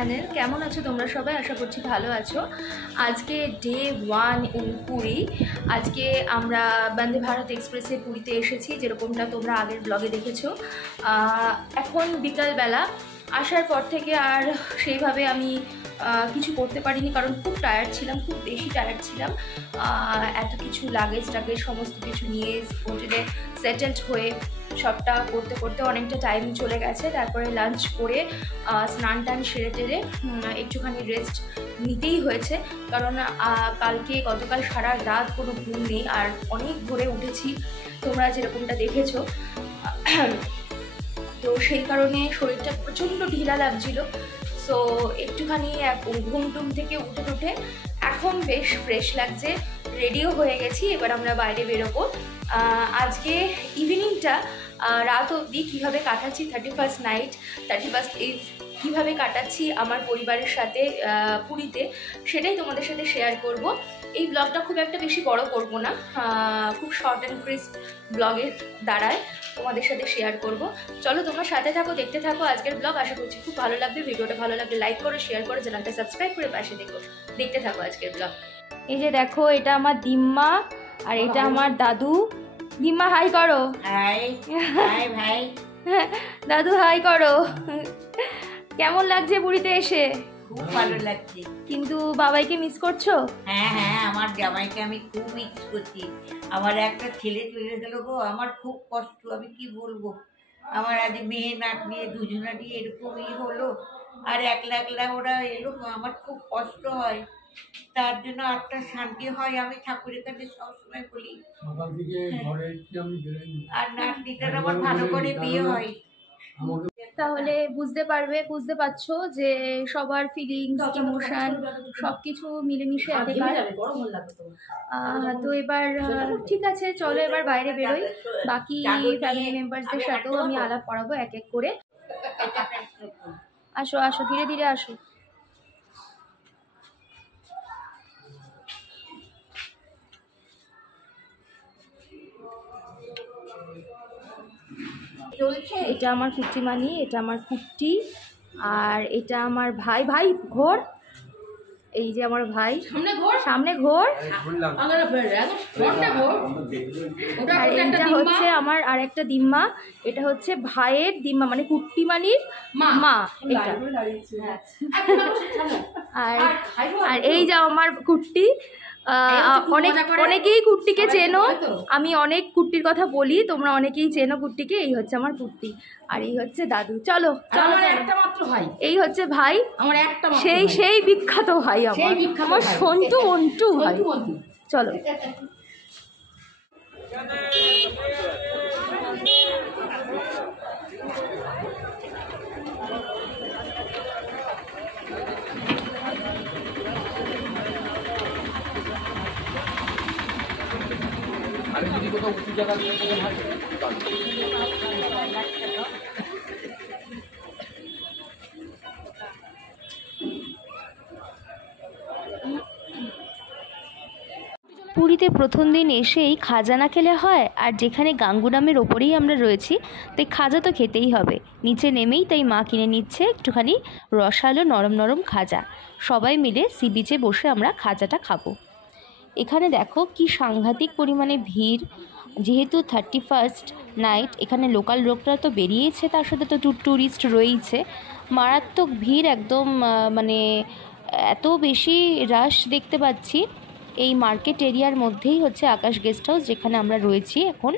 Channel. কেমন আছো তোমরা সবাই? আশা করছি ভালো আছো। আজকে ডে 1 ইন পুরী। আজকে আমরা বন্দে ভারত এক্সপ্রেসে পুরীতে এসেছি, যেরকমটা তোমরা আগের ব্লগে দেখেছো। এখন বিকালবেলা। আসার পর থেকে আর সেইভাবে আমি কিছু করতে পারিনি, কারণ খুব টায়ার্ড ছিলাম, খুব বেশি টায়ার্ড ছিলাম। এত কিছু লাগেজ সমস্ত কিছু নিয়ে হোটেলে সেটেলড হয়ে সবটা করতে করতে অনেকটা টাইম চলে গেছে। তারপরে লাঞ্চ করে স্নান টান সেরে টেরে একটুখানি রেস্ট নিতেই হয়েছে, কারণ গতকাল সারা রাত কোনো ঘুম নেই, আর অনেক ভোরে উঠেছি তোমরা যেরকমটা দেখেছো। তো সেই কারণে শরীরটা প্রচণ্ড ঢিলা লাগছিল। সো একটুখানি ঘুম টুম থেকে উঠে এখন বেশ ফ্রেশ লাগছে, রেডিও হয়ে গেছি। এবার আমরা বাইরে বেরোবো। আজকে ইভিনিংটা রাত অবধি কীভাবে কাটাচ্ছি, 31st নাইট, 31st ইভ কীভাবে কাটাচ্ছি আমার পরিবারের সাথে পুরীতে, সেটাই তোমাদের সাথে শেয়ার করব। এই ব্লগটা খুব একটা বেশি বড় করব না, খুব শর্ট অ্যান্ড ক্রিস্প ব্লগের দ্বারায় তোমাদের সাথে শেয়ার করব। চলো তোমরা সাথে থাকো, দেখতে থাকো আজকের ব্লগ। আশা করছি খুব ভালো লাগবে। ভিডিওটা ভালো লাগলে লাইক করো, শেয়ার করো, চ্যানেলটা সাবস্ক্রাইব করে পাশে দেখতে থাকো আজকের ব্লগ। এই যে দেখো, এটা আমার দিম্মা আর এটা আমার দাদু। দিম্মা হাই করো। হাই হাই ভাই। দাদু হাই করো। কেমন লাগছে পুরীতে এসে? খুব ভালো লাগছে। কিন্তু বাবাইকে মিস করছো? হ্যাঁ হ্যাঁ, আমার জামাইকে আমি খুব মিস করছি। আমার একটা ছেলে চলে গেল গো, আমার খুব কষ্ট, আমি কি বলবো। আমার আজ মেয়ে নাতনি দুজনারই এরকমই হলো, আর একলা একলা ওরা এলো, আমার খুব কষ্ট হয়। তার জন্য একটা শান্তি হয়, আমি ঠাকুরের কাছে সবসময় বলি। আর নাতনিটার আমার ভালো করে বিয়ে হয়। তাহলে বুঝতে পারছো যে সবার ফিলিংস, ইমোশন সবকিছু মিলেমিশে একেকার। তো এবার ঠিক আছে, চলো এবার বাইরে বেরোই। বাকি ফ্যামিলি মেম্বারসদের সাথেও আমি আলাপ করাবো এক এক করে। আসো আসো, ধীরে ধীরে আসো। এটা আমার কুট্টি মানি, এটা আমার কুট্টি, আর এটা আমার ভাই। ভাই ঘোর, এই যে আমার ভাই, সামনে ঘোর। আর এটা হচ্ছে আমার আর একটা দিম্মা। এটা হচ্ছে ভাইয়ের দিম্মা, মানে কুট্টি মানির মা এটা। আর এই যে আমার কুট্টি। অনেকেই কুট্টিকে চেনো, আমি অনেক কুট্টির কথা বলি, তোমরা অনেকেই চেনো কুট্টিকে। এই হচ্ছে আমার কুট্টি, আর এই হচ্ছে দাদু। চলো চলো, এই হচ্ছে ভাই আমার একটা, সেই বিখ্যাত ভাই আমার সন্তু মন্টু ভাই। চলো পুরীতে প্রথম দিন এসেই খাজা না খেলে হয়, আর যেখানে গাঙ্গুরামের ওপরেই আমরা রয়েছি তাই খাজা তো খেতেই হবে। নিচে নেমেই তাই মা কিনে নিচ্ছে একটুখানি রসালো নরম নরম খাজা। সবাই মিলে সি বিচে বসে আমরা খাজাটা খাবো। এখানে দেখো কি সাংঘাতিক পরিমাণে ভিড়। যেহেতু 31st নাইট, এখানে লোকাল লোকরা তো বেরিয়েছে, তার সাথে তো ট্যুরিস্ট রয়েছে। মারাত্মক ভিড় একদম, মানে এত বেশি রাশ দেখতে পাচ্ছি। এই মার্কেট এরিয়ার মধ্যেই হচ্ছে আকাশ গেস্ট হাউস, যেখানে আমরা রয়েছি এখন।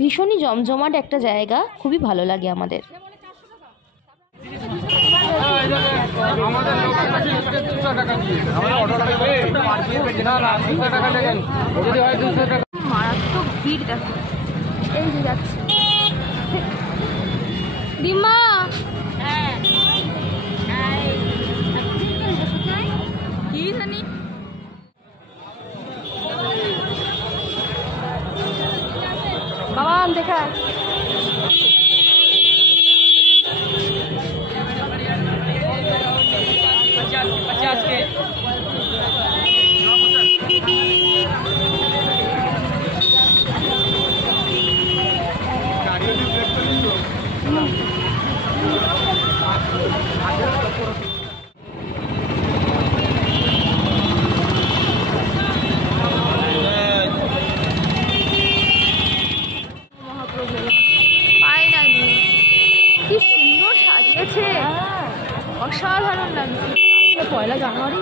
ভীষণই জমজমাট একটা জায়গা, খুবই ভালো লাগে আমাদের। মারাত্মক ভিড় দেখো, এই যে যাচ্ছে দিম্মা। কি জানি বাবা দেখা। আগে পয়লা জানুয়ারি।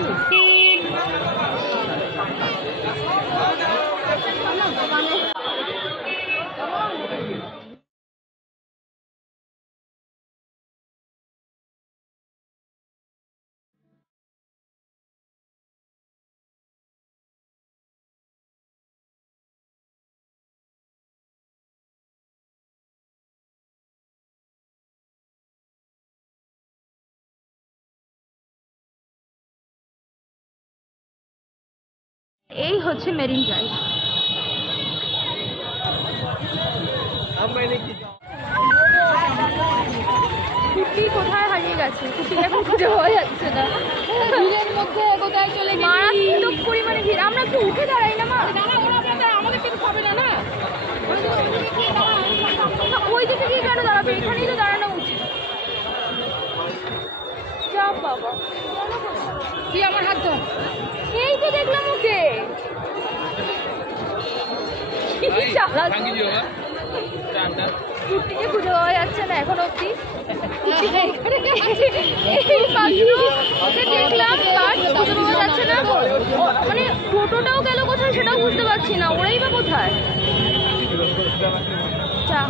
এই হচ্ছে মেরিন ড্রাইভ। কুটি কোথায় হারিয়ে গেছে? কুটি এখন খুঁজে পাওয়া যাচ্ছে না। ভিড়ের মধ্যে কোথায় চলে গেছে? মারাত্মক পরিমাণে ভিড়। আমরা একটু উঠে দাঁড়াই না মা? আমাদের কিছু হবে না। না ওই দিকে গিয়ে কেন দাঁড়াবে? এখানেই তো দাঁড়ানো উচিত। যা বাবা, তুই আমার হাত ধর। এই তো দেখলাম ওকে। কুটিকে খুঁজে পাওয়া যাচ্ছে না এখন অব্দি। ওকে দেখলাম খুঁজে পাওয়া যাচ্ছে না। মানে টোটোটাও গেল কোথায় সেটাও বুঝতে পারছি না। ওরাই বা কোথায়? চা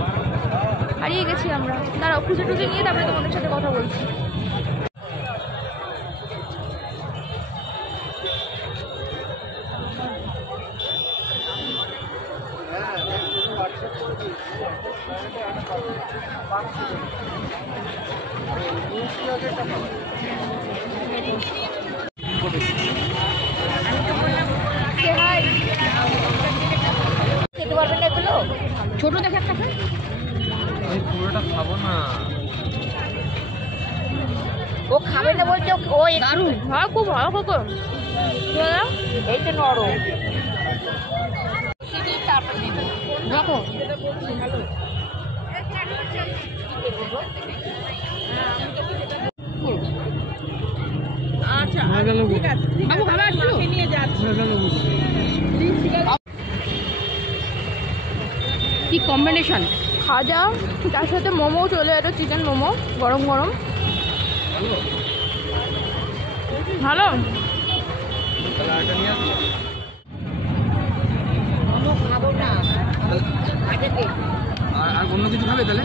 হারিয়ে গেছি আমরা। দাঁড়াও, খুঁজে টুজে নিয়ে তারপরে তোমাদের সাথে কথা বলছি। খেতে পারবেন না এগুলো? ছোট দেখে একটা খাই। পুরোটা খাবো না। ও খাবে না বলছে। ও দারুণ, হ্যাঁ খুব ভালো খোকো। এই তো নরম। রাখো। আচ্ছা ঠিক আছে, বাবু খাবার আসলো নিয়ে যাচ্ছি। কি কম্বিনেশন! খাজা তার সাথে মোমো চলে এলো, চিকেন মোমো গরম গরম। ভালো। খাবো না। আর অন্য কিছু খাবে তাহলে?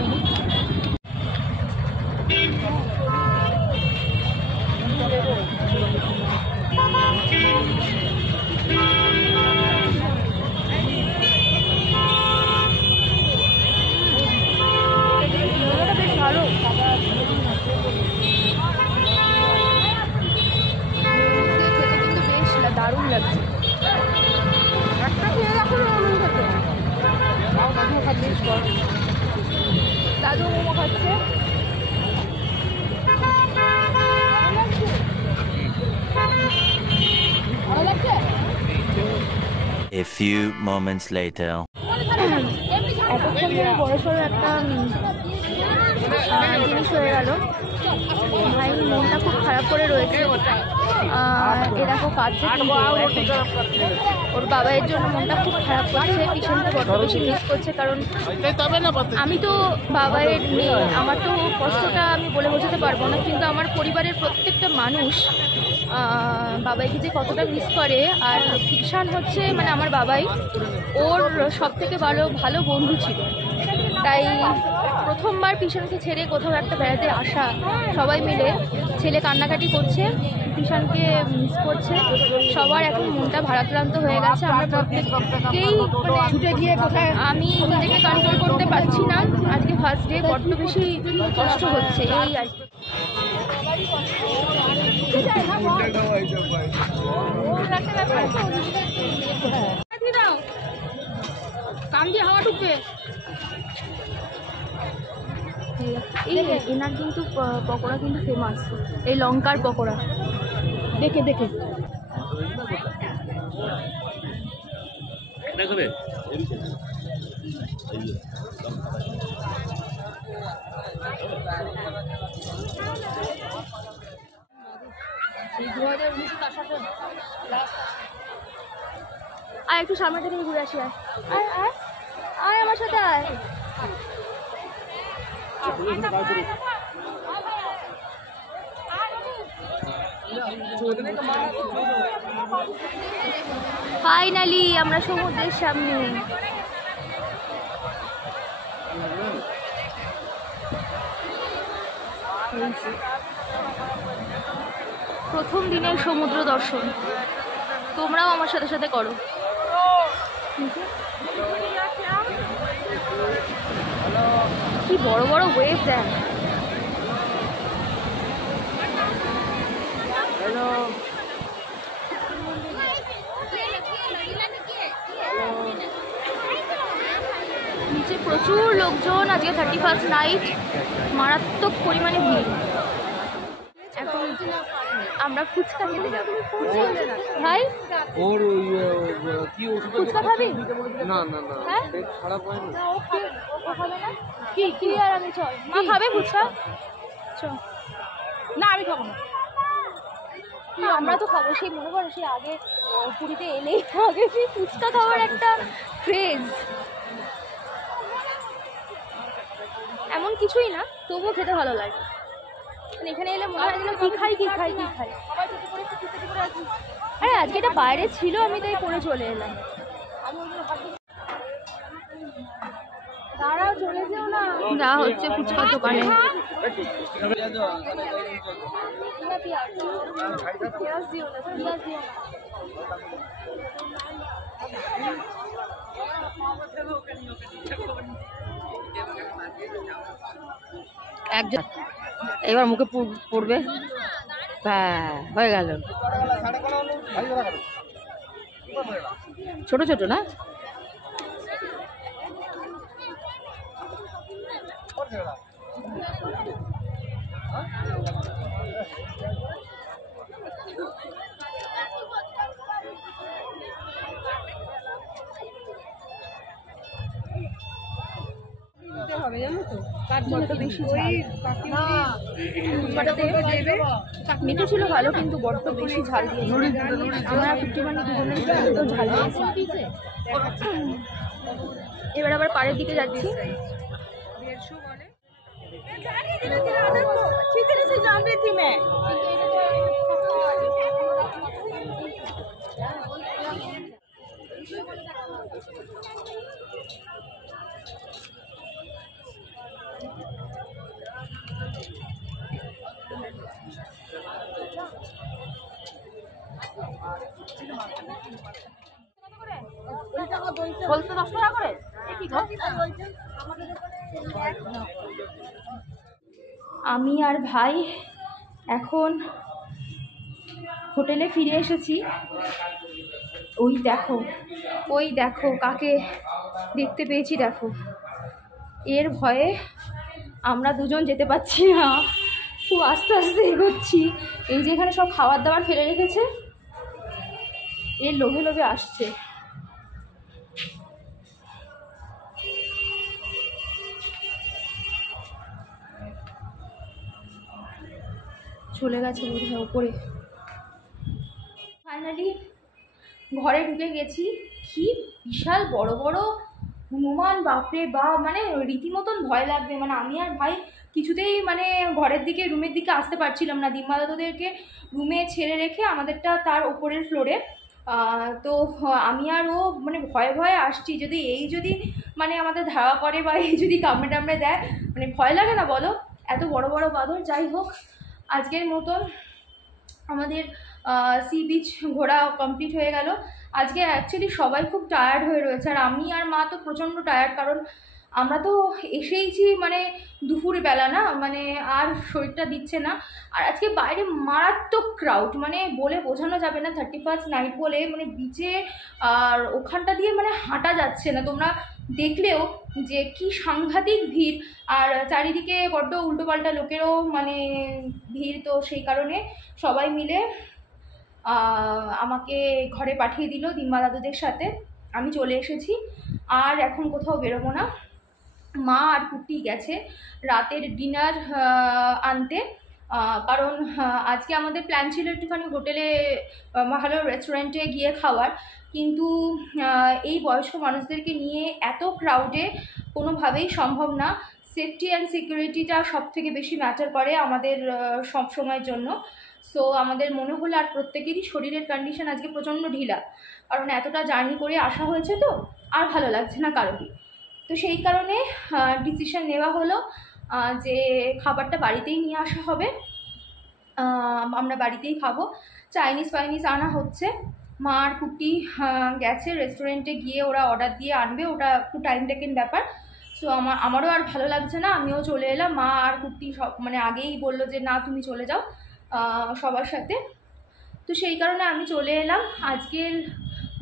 বেশ ভালো। খেতে কিন্তু বেশ দারুণ লাগছে। একটা খেয়ে দেখো দাদু মোমো খাচ্ছে। A few moments later. এতক্ষণ ধরে বড়সড় একটা জিনিস হয়ে গেল। ভাই মনটা খুব খারাপ করে রয়েছে। এরকম কাঁদছে, ওর বাবার জন্য মনটা খুব খারাপ করছে। পিছনটা বড্ড বেশি মিস করছে, কারণ আমি তো বাবাইয়ের মেয়ে। আমার তো কষ্টটা আমি বলে বোঝাতে পারবো না, কিন্তু আমার পরিবারের প্রত্যেকটা মানুষ বাবাইকে যে কতটা মিস করে। আর কিষান হচ্ছে মানে আমার বাবাই ওর সব থেকে ভালো বন্ধু ছিল। তাই প্রথমবার কিষানকে ছেড়ে কোথাও একটা বেড়াতে আসা, সবাই মিলে ছেলে কান্নাকাটি করছে, কিষানকে মিস করছে। সবার এখন মনটা ভারাক্রান্ত হয়ে গেছে। আমরা প্রত্যেককেই ছুটে গিয়ে কোথায়, আমি নিজেকে কন্ট্রোল করতে পারছি না। আজকে ফার্স্ট ডে, বড্ড বেশি কষ্ট হচ্ছে। এই আর কান দিয়ে হাওয়া ঢুকবে। এই এনার কিন্তু পকোড়া কিন্তু ফেমাস, এই লঙ্কার পকোড়া। দেখে দেখে আর একটু সামনে থেকে ঘুরে আসি। আয় আয় আয় আমার সাথে আয়। ফাইনালি আমরা সমুদ্রের সামনে। প্রথম দিনের সমুদ্র দর্শন, তোমরাও আমার সাথে সাথে করো। কি বড় বড় ওয়েভ দেখ। নিচে প্রচুর লোকজন, আজকে 31st নাইট, মারাত্মক পরিমাণে ভিড়। এখন আমরা ফুচকা খেতে যাবো। ভাই ওর কি ফুচকা খাবি? না না না, হ্যাঁ খারাপ হয় না। কি কি আর আমি চল, মা খাবে ফুচকা? চল। না আমি খাবো না। আমরা তো খাবো, সেই মনে করো সেই আগে পুরীতে এলেই আগে সেই ফুচকা খাওয়ার একটা ক্রেজ। এমন কিছুই না, তবুও খেতে ভালো লাগে। মানে এখানে এলে মনে হয় যেন কি খাই কি খাই কি খাই। আরে আজকে এটা বাইরে ছিল, আমি তাই করে চলে এলাম। দাঁড়াও, চলে যেও না। যা হচ্ছে ফুচকার দোকানে। একজন এবার মুখে পড়বে, হয়ে গেল। ছোট ছোট না, মিঠু ছিল ভালো, কিন্তু বড্ড বেশি ঝাল দিয়েছে। আমরা 51 দুজনের তো ঝাল দিয়েছি। এবার আবার পাড়ের দিকে যাচ্ছি। আমি আর ভাই এখন হোটেলে ফিরে এসেছি। ওই দেখো কাকে দেখতে পেয়েছি, দেখো। এর ভয়ে আমরা দুজন যেতে পারছি না, খুব আস্তে আস্তে এগোচ্ছি। এই যে এখানে সব খাবার দাবার ফেলে রেখেছে, এর লোভে লোভে আসছে। চলে গেছে বোধহয় ওপরে। ফাইনালি ঘরে ঢুকে গেছি। কি বিশাল বড় বড় হনুমান, বাপরে বা, মানে রীতিমতন ভয় লাগবে। মানে আমি আর ভাই কিছুতেই মানে ঘরের দিকে, রুমের দিকে আসতে পারছিলাম না। দিম্মা দাদুদেরকে রুমে ছেড়ে রেখে আমাদেরটা তার ওপরের ফ্লোরে, তো আমি আর ও মানে ভয়ে ভয়ে আসছি। যদি মানে আমাদের ধাওয়া করে বা এই যদি কামড়ে টামড়ে দেয়, মানে ভয় লাগে না বলো, এত বড় বড় বাঁদর। যাই হোক, আজকের মতন আমাদের সি বিচ ঘোরা কমপ্লিট হয়ে গেল। আজকে অ্যাকচুয়ালি সবাই খুব টায়ার্ড হয়ে রয়েছে, আর আমি আর মা তো প্রচণ্ড টায়ার্ড, কারণ আমরা তো এসেইছি মানে দুপুরবেলা না, মানে আর শরীরটা দিচ্ছে না। আর আজকে বাইরে মারাত্মক ক্রাউড, মানে বলে বোঝানো যাবে না। 31st নাইট বলে মানে বিচে আর ওখানটা দিয়ে মানে হাঁটা যাচ্ছে না। তোমরা দেখলেও যে কি সাংঘাতিক ভিড়, আর চারিদিকে বড্ড উল্টোপাল্টা লোকেরও মানে ভিড়। তো সেই কারণে সবাই মিলে আমাকে ঘরে পাঠিয়ে দিল দিম্মা দাদুদের সাথে। আমি চলে এসেছি, আর এখন কোথাও বেরোবো না। মা আর কুটি গেছে রাতের ডিনার আনতে, কারণ আজকে আমাদের প্ল্যান ছিল একটুখানি হোটেলে ভালো রেস্টুরেন্টে গিয়ে খাওয়ার, কিন্তু এই বয়স্ক মানুষদেরকে নিয়ে এত ক্রাউডে কোনোভাবেই সম্ভব না। সেফটি অ্যান্ড সিকিউরিটিটা সব থেকে বেশি ম্যাটার করে আমাদের সব সময়ের জন্য। সো আমাদের মনে হলো, আর প্রত্যেকেরই শরীরের কন্ডিশন আজকে প্রচণ্ড ঢিলা, কারণ এতটা জার্নি করে আসা হয়েছে তো আর ভালো লাগছে না কারোরই। তো সেই কারণে ডিসিশন নেওয়া হলো যে খাবারটা বাড়িতেই নিয়ে আসা হবে, আমরা বাড়িতেই খাবো। চাইনিজ ফাইনিজ আনা হচ্ছে, মা আর কুটি গেছে রেস্টুরেন্টে গিয়ে, ওরা অর্ডার দিয়ে আনবে, ওটা একটু টাইম টেকেন ব্যাপার। সো আমারও আর ভালো লাগছে না, আমিও চলে এলাম। মা আর কুটি সব মানে আগেই বললো যে না তুমি চলে যাও সবার সাথে, তো সেই কারণে আমি চলে এলাম। আজকের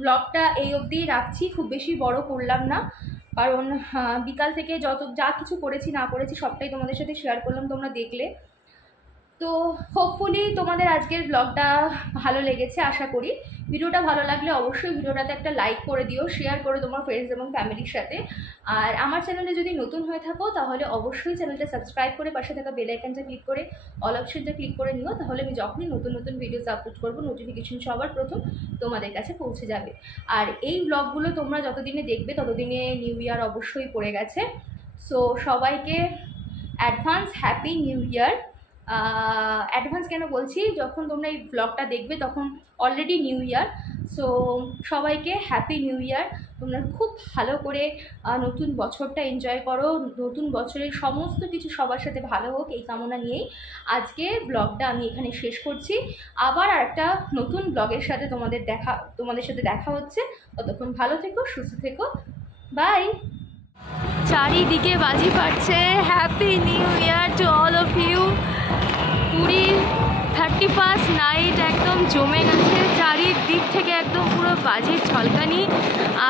ব্লগটা এই অবধিই রাখছি, খুব বেশি বড় করলাম না, কারণ বিকাল থেকে যা কিছু করেছি না করেছি সবটাই তোমাদের সাথে শেয়ার করলাম, তোমরা দেখলে। তো হোপফুলি তোমাদের আজকের ব্লগটা ভালো লেগেছে আশা করি। ভিডিওটা ভালো লাগলে অবশ্যই ভিডিওটাতে একটা লাইক করে দিও, শেয়ার করো তোমার ফ্রেন্ডস এবং ফ্যামিলির সাথে। আর আমার চ্যানেলে যদি নতুন হয়ে থাকো তাহলে অবশ্যই চ্যানেলটা সাবস্ক্রাইব করে পাশে থাকা বেল আইকনটা ক্লিক করে অল অপশনটা ক্লিক করে নিও, তাহলে আমি যখনই নতুন নতুন ভিডিওস আপলোড করবো নোটিফিকেশন সবার প্রথম তোমাদের কাছে পৌঁছে যাবে। আর এই ব্লগগুলো তোমরা যতদিনে দেখবে ততদিনে নিউ ইয়ার অবশ্যই পড়ে গেছে। সো সবাইকে অ্যাডভান্স হ্যাপি নিউ ইয়ার। অ্যাডভান্স কেন বলছি, যখন তোমরা এই ব্লগটা দেখবে তখন অলরেডি নিউ ইয়ার। সো সবাইকে হ্যাপি নিউ ইয়ার। তোমরা খুব ভালো করে নতুন বছরটা এনজয় করো, নতুন বছরের সমস্ত কিছু সবার সাথে ভালো হোক এই কামনা নিয়েই আজকে ব্লগটা আমি এখানে শেষ করছি। আবার আরেকটা নতুন ব্লগের সাথে তোমাদের সাথে দেখা হচ্ছে। ততক্ষণ ভালো থেকো, সুস্থ থেকো, বাই। চারিদিকে বাজি ফাটছে, happy new year to all of you. পুরীর 31st নাইট একদম জমে গেছে, চারিদিক থেকে একদম পুরো বাজির ঝলকানি,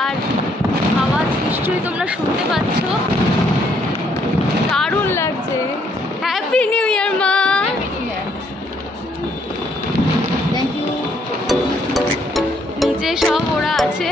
আর আওয়াজ নিশ্চয়ই তোমরা শুনতে পাচ্ছ, দারুণ লাগছে। হ্যাপি নিউ ইয়ার মা। নিচে সব ওরা আছে।